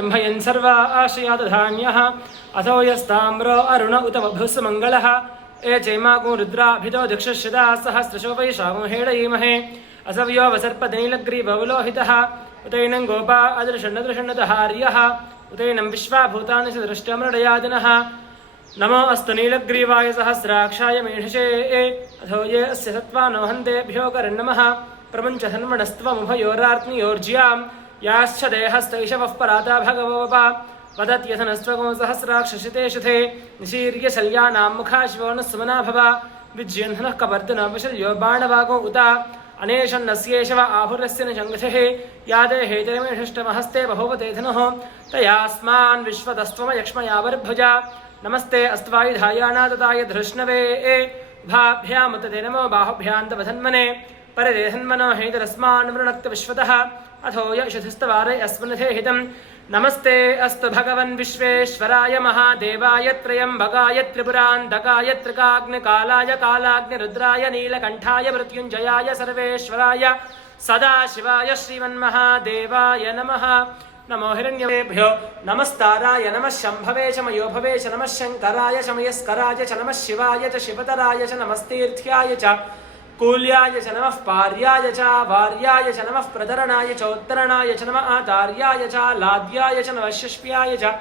जम्भयन् सर्वा आशयातधान्यः अथो यस्ताम्रो अरुण उत वभुस्मङ्गलः ए चैमागो रुद्राभितो दक्षश्रदा सहस्रशो वैशामो हेडयीमहे असव्यो वसर्पदैलग्रीववलोहितः उतैनं गोपा अदृशन्नदृशन्नतहार्यः उतैनं विश्वाभूतानि सदृष्टमृडयादिनः नमो अस्तु नीलग्रीवाय सहस्राक्षाय मेढशे अथो ये अस्य सत्त्वानो हन्तेभ्यो करन्नमः प्रपञ्चधन्वणस्त्वमुभयोरार्त्नियोर्ज्यां याश्च देहस्तैषवः पराता भगवोप वदत्यथनस्त्वगो सहस्राक्षसिते शथे निशीर्य शल्यानां मुखा शिवो न सुमना भव विज्यन्धनः कपर्दनो वशल्यो बाणवागो उत अनेशन्नस्येषव आहुरस्य न शङ्घः यादे हेतरमेषष्टमहस्ते बभूवते धनुः तयास्मान् विश्वतस्त्वमयक्ष्मयावर्भुजा नमस्ते अस्त्वायुधायानादताय धृष्णवे उभाभ्यामुतते नमो बाहुभ्यान्तवधन्मने परिदेहन्मनो हेतरस्मान् वृणक्त विश्वतः अथो यशुधिस्तवारे अस्मन्थे हितम् नमस्ते अस्तु भगवन् विश्वेश्वराय महादेवाय त्र्यम्बकाय त्रिपुरान्तकाय त्रिकाग्निकालाय कालाग्निरुद्राय नीलकण्ठाय मृत्युञ्जयाय सर्वेश्वराय सदाशिवाय श्रीमन्महादेवाय नमः नमो हिरण्येभ्यो नमस्ताराय नमः शम्भवे च मयोभवे च नमः शङ्कराय च मयस्कराय च नमः शिवाय च शिवतराय च नमस्तीर्थ्याय च कूल्याय च नमः पार्याय च वार्याय च नमः प्रदरणाय च उत्तरणाय च नमः आचार्याय च लाद्याय च नमः शिष्प्याय च